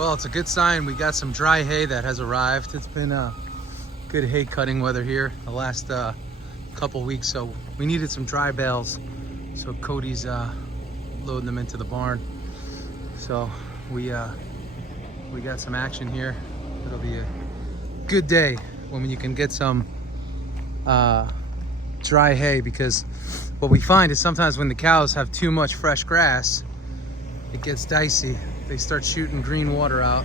Well, it's a good sign. We got some dry hay that has arrived. It's been good hay cutting weather here the last couple weeks, so we needed some dry bales. So Cody's loading them into the barn. So we got some action here. It'll be a good day when you can get some dry hay, because what we find is sometimes when the cows have too much fresh grass, it gets dicey. They start shooting green water out,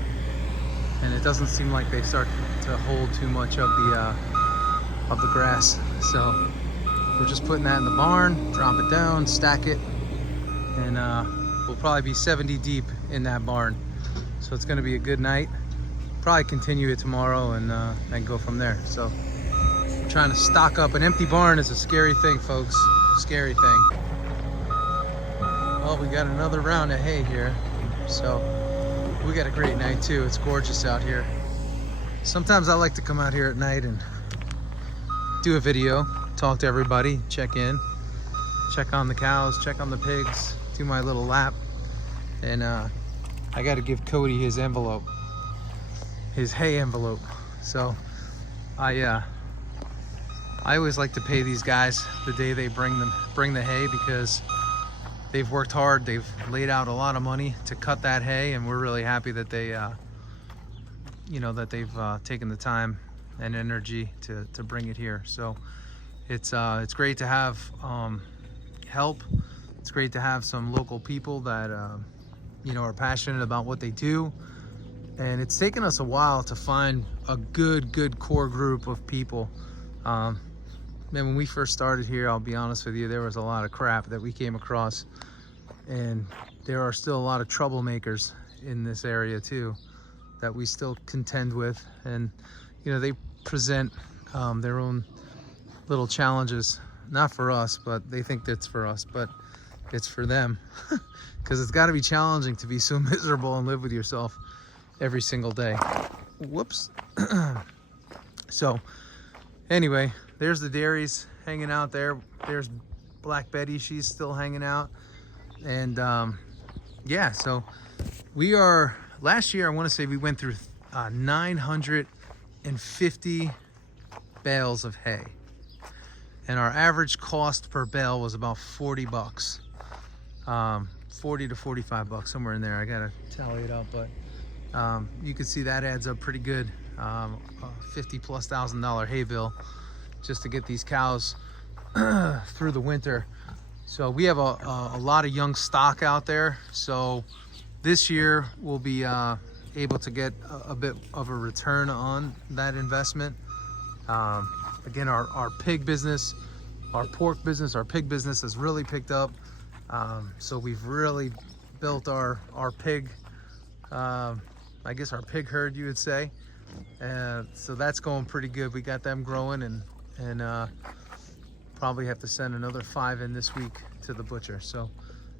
and it doesn't seem like they start to hold too much of the grass. So we're just putting that in the barn, drop it down, stack it, and we'll probably be 70 deep in that barn. So it's going to be a good night. Probably continue it tomorrow and go from there. So we're trying to stock up. An empty barn is a scary thing, folks. Scary thing. Well, we got another round of hay here. So we got a great night too. It's gorgeous out here. Sometimes I like to come out here at night and do a video, talk to everybody, check in, check on the cows, check on the pigs, do my little lap. And I got to give Cody his envelope, his hay envelope. So I always like to pay these guys the day they bring the hay, because they've worked hard. They've laid out a lot of money to cut that hay, and we're really happy that they that they've taken the time and energy to bring it here. So it's great to have help. It's great to have some local people that are passionate about what they do. And it's taken us a while to find a good core group of people. Man, when we first started here, I'll be honest with you, there was a lot of crap that we came across, and there are still a lot of troublemakers in this area too that we still contend with. And they present their own little challenges, not for us, but they think it's for us, but it's for them. Because it's got to be challenging to be so miserable and live with yourself every single day. Whoops. So anyway, there's the dairies hanging out there. There's Black Betty, she's still hanging out. And yeah, so we are, last year I want to say we went through 950 bales of hay, and our average cost per bale was about 40 bucks. 40 to 45 bucks, somewhere in there. I gotta tally it up, but you can see that adds up pretty good. $50,000+ hay bill just to get these cows through the winter. So we have a lot of young stock out there. So this year we'll be able to get a bit of a return on that investment. Again, our pig business, our pork business, our pig business has really picked up. So we've really built our pig, I guess our pig herd, you would say. So that's going pretty good. We got them growing, and probably have to send another 5 in this week to the butcher. So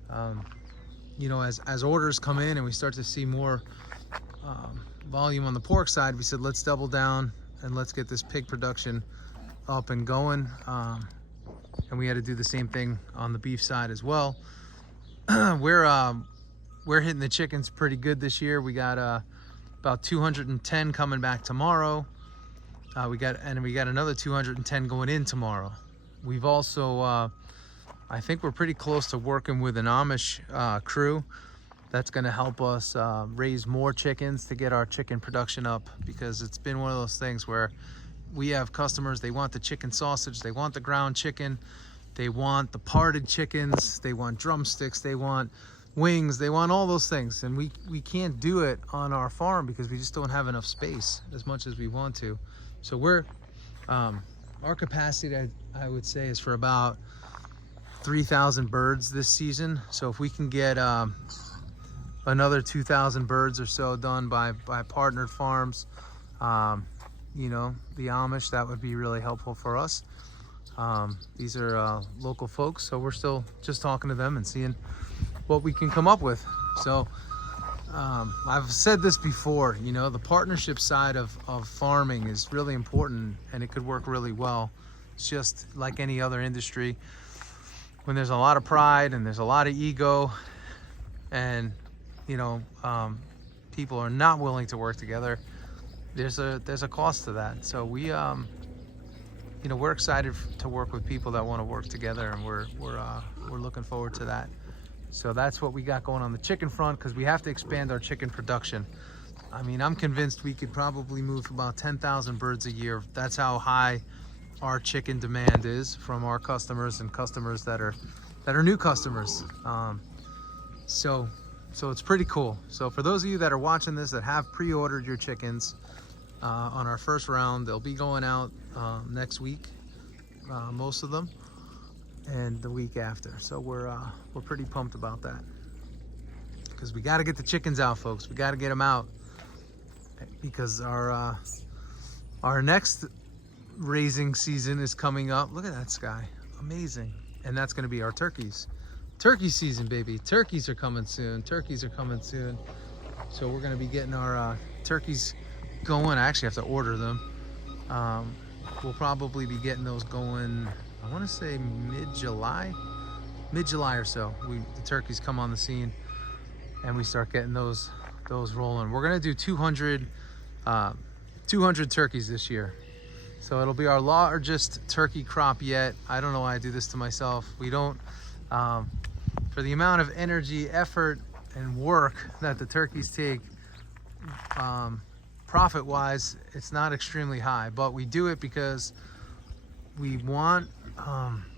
as orders come in and we start to see more volume on the pork side, we said let's double down and let's get this pig production up and going. And we had to do the same thing on the beef side as well. We're hitting the chickens pretty good this year. We got about 210 coming back tomorrow. We got another 210 going in tomorrow. We've also, I think we're pretty close to working with an Amish crew that's going to help us raise more chickens to get our chicken production up, because it's been one of those things where we have customers, they want the chicken sausage, they want the ground chicken, they want the parted chickens, they want drumsticks, they want wings, they want all those things. And we can't do it on our farm because we just don't have enough space as much as we want to. So we're, our capacity, I would say, is for about 3,000 birds this season. So if we can get another 2,000 birds or so done by partnered farms, the Amish, that would be really helpful for us. These are local folks, so we're still just talking to them and seeing what we can come up with. So I've said this before, the partnership side of farming is really important, and it could work really well. It's just like any other industry. When there's a lot of pride and there's a lot of ego, and people are not willing to work together, there's a cost to that. So we you know, we're excited to work with people that want to work together, and we're looking forward to that. So that's what we got going on the chicken front, because we have to expand our chicken production. I mean, I'm convinced we could probably move about 10,000 birds a year. That's how high our chicken demand is from our customers and customers that are new customers. So it's pretty cool. So for those of you that are watching this that have pre-ordered your chickens on our first round, they'll be going out next week, most of them, and the week after. So we're pretty pumped about that, because we got to get the chickens out, folks. We got to get them out, because our next raising season is coming up. Look at that sky, amazing. And that's going to be our turkeys. Turkey season, baby. Turkeys are coming soon. Turkeys are coming soon. So we're going to be getting our turkeys going. I actually have to order them. We'll probably be getting those going, I want to say mid-July or so. The turkeys come on the scene, and we start getting those rolling. We're going to do 200 turkeys this year. So it'll be our largest turkey crop yet. I don't know why I do this to myself. We don't, for the amount of energy, effort, and work that the turkeys take, profit-wise, it's not extremely high, but we do it because we want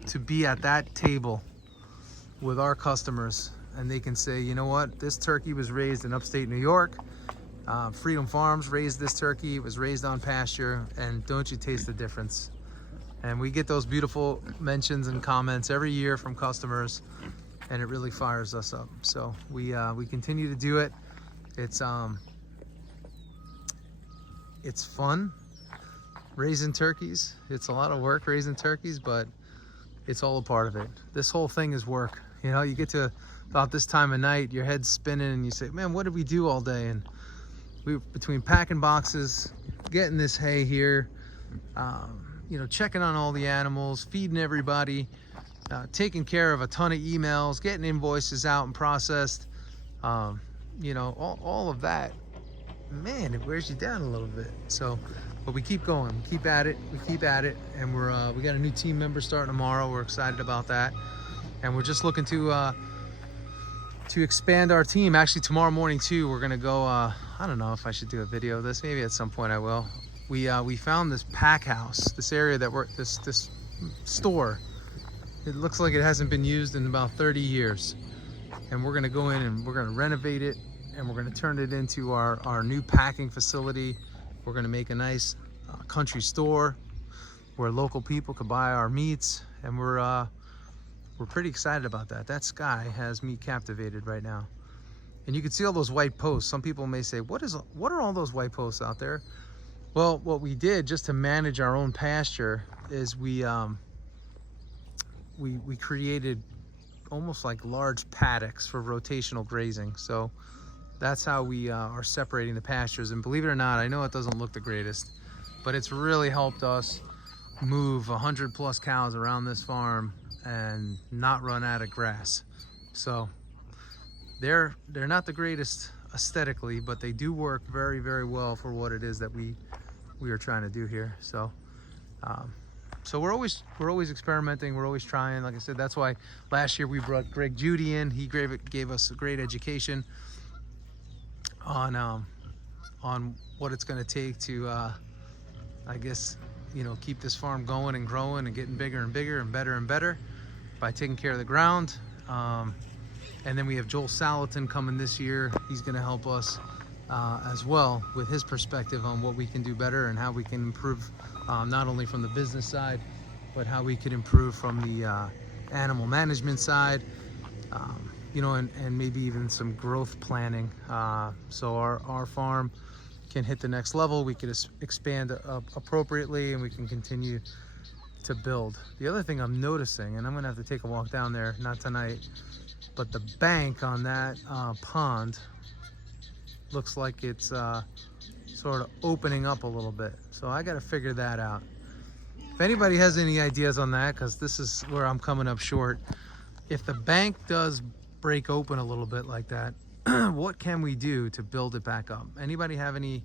to be at that table with our customers, and they can say, you know what, this turkey was raised in upstate New York. Freedom Farms raised this turkey. It was raised on pasture, and don't you taste the difference? And we get those beautiful mentions and comments every year from customers, and it really fires us up. So we continue to do it. It's fun raising turkeys. It's a lot of work raising turkeys, but it's all a part of it. This whole thing is work. You know, you get to about this time of night, your head's spinning, and you say, man, what did we do all day? And between packing boxes, getting this hay here, you know, checking on all the animals, feeding everybody, taking care of a ton of emails, getting invoices out and processed, you know, all of that, man, it wears you down a little bit. So, but we keep going, we keep at it, and we got a new team member starting tomorrow. We're excited about that, and we're just looking to expand our team. Actually, tomorrow morning too, we're gonna go. I don't know if I should do a video of this. Maybe at some point I will. We found this pack house, this area that this store. It looks like it hasn't been used in about 30 years, and we're gonna go in and we're gonna renovate it, and we're gonna turn it into our new packing facility. We're gonna make a nice country store where local people could buy our meats, and we're pretty excited about that. That sky has me captivated right now. And you can see all those white posts. Some people may say, what are all those white posts out there? Well, what we did just to manage our own pasture is we created almost like large paddocks for rotational grazing. So that's how we are separating the pastures. And believe it or not, I know it doesn't look the greatest, but it's really helped us move 100+ cows around this farm and not run out of grass. So they're not the greatest aesthetically, but they do work very, very well for what it is that we are trying to do here. So so we're always experimenting, we're always trying. Like I said, that's why last year we brought Greg Judy in. He gave us a great education on what it's going to take to I guess, you know, keep this farm going and growing and getting bigger and bigger and better by taking care of the ground. And then we have 𝐲𝐨𝐿 coming this year. He's going to help us as well with his perspective on what we can do better and how we can improve, not only from the business side, but how we can improve from the animal management side, you know, and maybe even some growth planning. So our farm can hit the next level. We can expand appropriately, and we can continue to build. The other thing I'm noticing, and I'm gonna have to take a walk down there, not tonight, but the bank on that pond looks like it's sort of opening up a little bit. So I got to figure that out. If anybody has any ideas on that, because this is where I'm coming up short, if the bank does break open a little bit like that, what can we do to build it back up? Anybody have any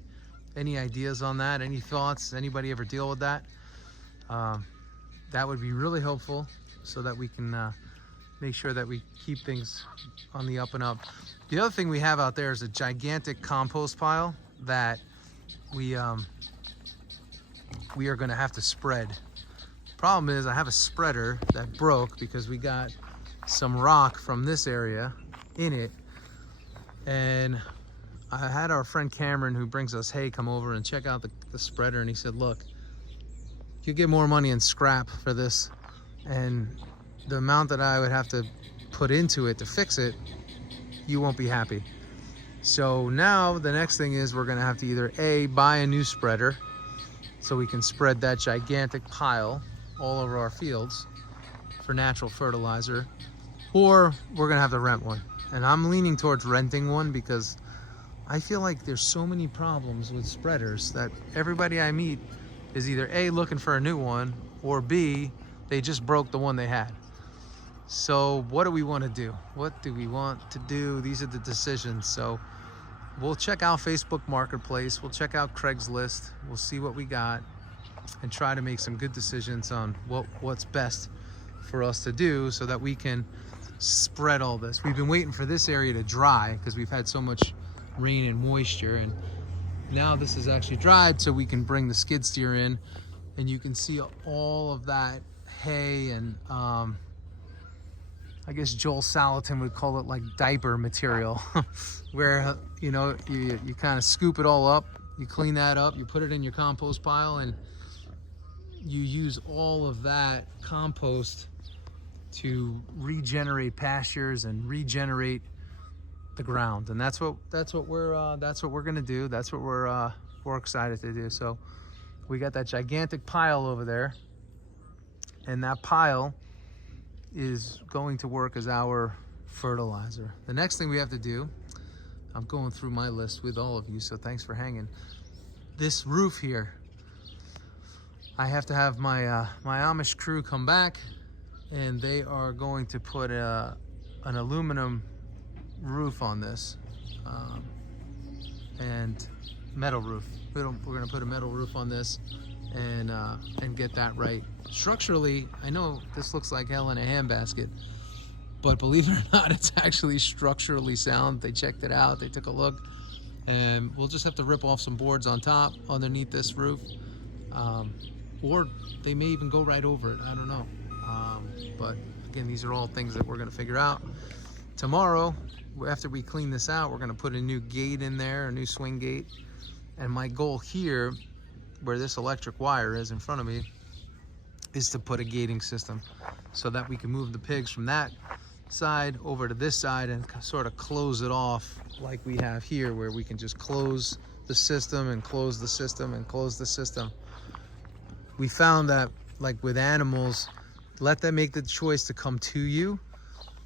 ideas on that? Any thoughts? Anybody ever deal with that? That would be really helpful so that we can make sure that we keep things on the up and up. The other thing we have out there is a gigantic compost pile that we are going to have to spread. Problem is, I have a spreader that broke because we got some rock from this area in it, and I had our friend Cameron, who brings us hay, come over and check out the spreader, and he said, look, you get more money in scrap for this, and the amount that I would have to put into it to fix it, you won't be happy. So now the next thing is we're gonna have to either A, buy a new spreader so we can spread that gigantic pile all over our fields for natural fertilizer, or we're gonna have to rent one. And I'm leaning towards renting one because I feel like there's so many problems with spreaders that everybody I meet is either A, looking for a new one, or B, they just broke the one they had. So what do we want to do? What do we want to do? These are the decisions. So we'll check out Facebook Marketplace. We'll check out Craigslist. We'll see what we got and try to make some good decisions on what's best for us to do so that we can spread all this. We've been waiting for this area to dry because we've had so much rain and moisture, and now this is actually dried, so we can bring the skid steer in and you can see all of that hay and I guess 𝐲𝐨𝐿 would call it like diaper material where you know you kind of scoop it all up, you clean that up, you put it in your compost pile, and you use all of that compost to regenerate pastures and regenerate the ground. And that's what we're gonna do. That's what we're excited to do. So we got that gigantic pile over there, and that pile is going to work as our fertilizer. The next thing we have to do, I'm going through my list with all of you, so thanks for hanging. This roof here, I have to have my my Amish crew come back, and they are going to put an aluminum roof on this, and metal roof. We're gonna put a metal roof on this and get that right. Structurally, I know this looks like hell in a handbasket, but believe it or not, it's actually structurally sound. They checked it out, they took a look, and we'll just have to rip off some boards on top underneath this roof, or they may even go right over it, I don't know. But again, these are all things that we're gonna figure out. Tomorrow, after we clean this out, we're gonna put a new gate in there, a new swing gate. And my goal here, where this electric wire is in front of me, is to put a gating system so that we can move the pigs from that side over to this side and sort of close it off like we have here, where we can just close the system and close the system and close the system. We found that, like with animals, let them make the choice to come to you.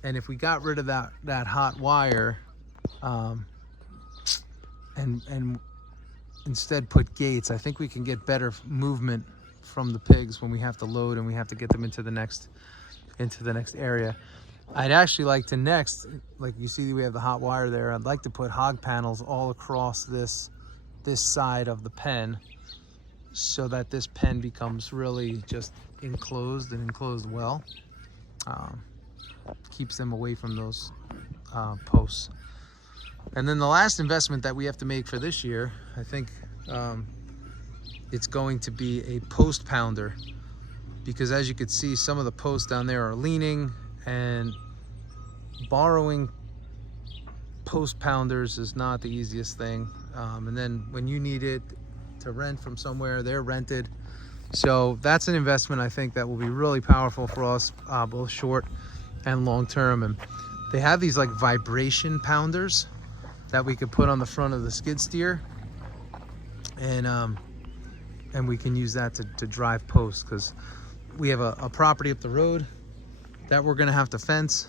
And if we got rid of that hot wire, and instead put gates, I think we can get better movement from the pigs when we have to load and we have to get them into the next area. I'd actually like to next, like you see we have the hot wire there, I'd like to put hog panels all across this side of the pen, so that this pen becomes really just enclosed and enclosed well. Keeps them away from those posts. And then the last investment that we have to make for this year, I think it's going to be a post pounder, because as you can see, some of the posts down there are leaning, and borrowing post pounders is not the easiest thing. And then when you need it to rent from somewhere, they're rented. So that's an investment I think that will be really powerful for us, both short and long term. And they have these like vibration pounders that we could put on the front of the skid steer, and we can use that to drive posts, because we have a property up the road that we're gonna have to fence.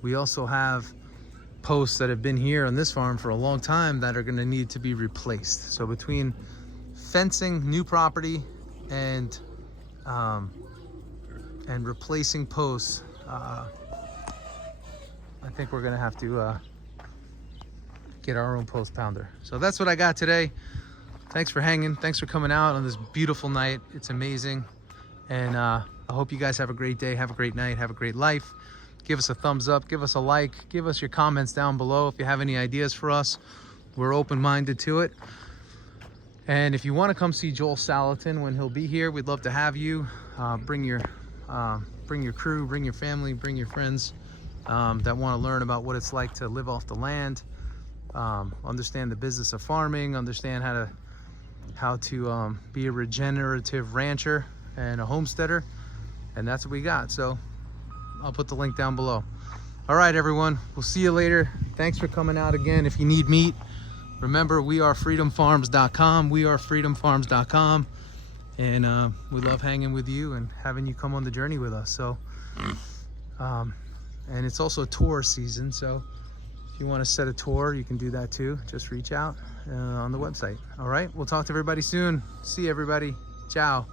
We also have posts that have been here on this farm for a long time that are gonna need to be replaced. So between fencing new property and replacing posts, I think we're gonna have to get our own post pounder. So that's what I got today. Thanks for hanging. Thanks for coming out on this beautiful night. It's amazing. And I hope you guys have a great day, have a great night, have a great life. Give us a thumbs up, give us a like, give us your comments down below if you have any ideas for us. We're open-minded to it. And if you want to come see Joel Salatin when he'll be here, we'd love to have you. Bring your crew, bring your family, bring your friends that want to learn about what it's like to live off the land, understand the business of farming, understand how to be a regenerative rancher and a homesteader. And that's what we got. So I'll put the link down below. All right, everyone, we'll see you later. Thanks for coming out again. If you need meat, remember, we are freedomfarms.com. We are freedomfarms.com. And we love hanging with you and having you come on the journey with us. So, and it's also tour season. So if you want to set a tour, you can do that too. Just reach out on the website. All right, we'll talk to everybody soon. See everybody. Ciao.